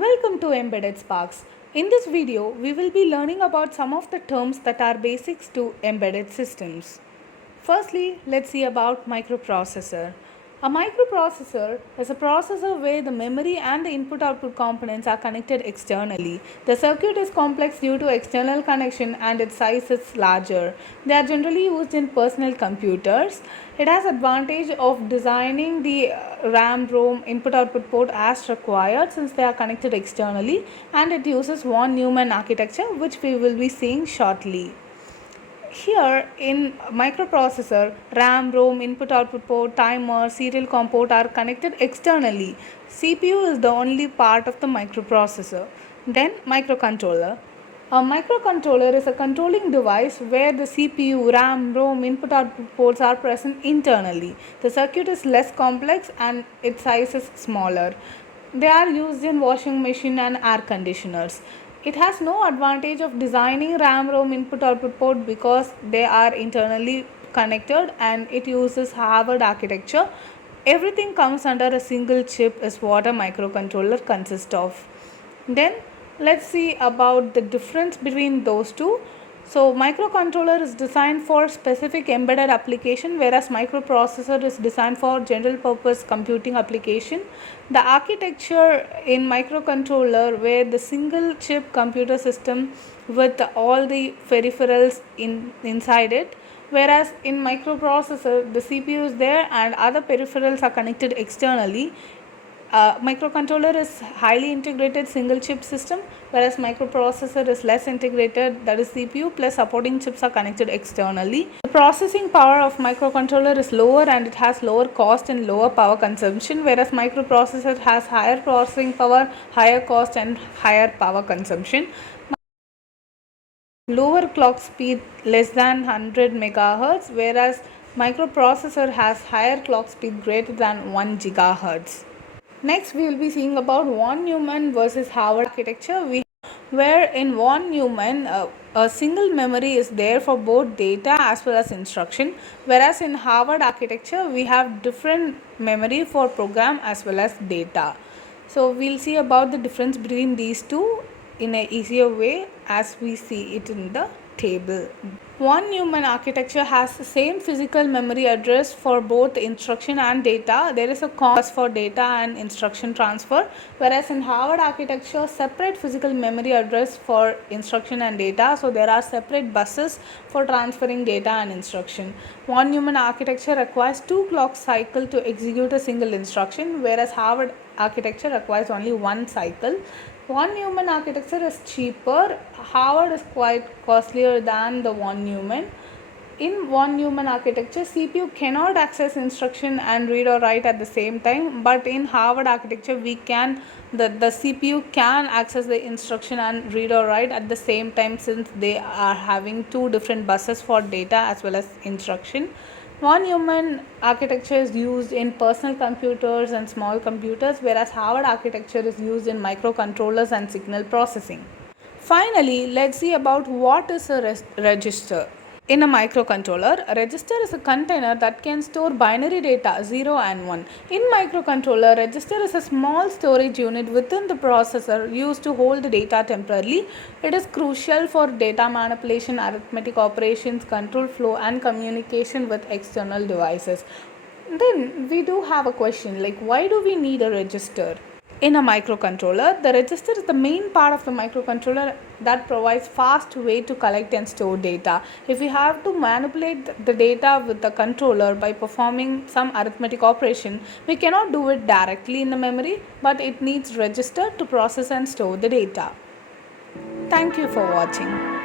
Welcome to EmbeddedSparks. In this video, we will be learning about some of the terms that are basics to embedded systems. Firstly, let's see about microprocessor. A microprocessor is a processor where the memory and the input-output components are connected externally. The circuit is complex due to external connection and its size is larger. They are generally used in personal computers. It has advantage of designing the RAM, ROM, input-output port as required since they are connected externally, and it uses von Neumann architecture, which we will be seeing shortly. Here in microprocessor, RAM, ROM, input output port, timer, serial COM port are connected externally. CPU is the only part of the microprocessor. Then microcontroller. A microcontroller is a controlling device where the CPU, RAM, ROM, input output ports are present internally. The circuit is less complex and its size is smaller. They are used in washing machine and air conditioners. It has no advantage of designing RAM, ROM, input output port because they are internally connected, and it uses Harvard architecture. Everything comes under a single chip is what a microcontroller consists of. Then let's see about the difference between those two. So microcontroller is designed for specific embedded application, whereas microprocessor is designed for general purpose computing application. The architecture in microcontroller where the single chip computer system with all the peripherals inside it, whereas in microprocessor the CPU is there and other peripherals are connected externally. Microcontroller is highly integrated single chip system, whereas microprocessor is less integrated, that is CPU plus supporting chips are connected externally. The processing power of microcontroller is lower and it has lower cost and lower power consumption, whereas microprocessor has higher processing power, higher cost and higher power consumption. Lower clock speed less than 100 megahertz, whereas microprocessor has higher clock speed greater than 1 gigahertz. Next, we will be seeing about von Neumann versus Harvard architecture. Where in von Neumann, a single memory is there for both data as well as instruction, whereas in Harvard architecture, we have different memory for program as well as data. So, we will see about the difference between these two in an easier way as we see it in the table. Von Neumann architecture has the same physical memory address for both instruction and data. There is a cost for data and instruction transfer, whereas in Harvard architecture, separate physical memory address for instruction and data. So there are separate buses for transferring data and instruction. Von Neumann architecture requires 2 clock cycles to execute a single instruction, whereas Harvard architecture requires only 1 cycle. Von Neumann architecture is cheaper. Harvard is quite costlier than the von Neumann. In von Neumann architecture, CPU cannot access instruction and read or write at the same time, but in Harvard architecture, the CPU can access the instruction and read or write at the same time since they are having 2 different buses for data as well as instruction. Von Neumann architecture is used in personal computers and small computers, whereas Harvard architecture is used in microcontrollers and signal processing. Finally, let's see about what is a register. In a microcontroller, a register is a container that can store binary data 0 and 1. In microcontroller, register is a small storage unit within the processor used to hold the data temporarily. It is crucial for data manipulation, arithmetic operations, control flow and communication with external devices. Then we do have a question like, why do we need a register? In a microcontroller, the register is the main part of the microcontroller that provides fast way to collect and store data. If we have to manipulate the data with the controller by performing some arithmetic operation, we cannot do it directly in the memory, but it needs register to process and store the data. Thank you for watching.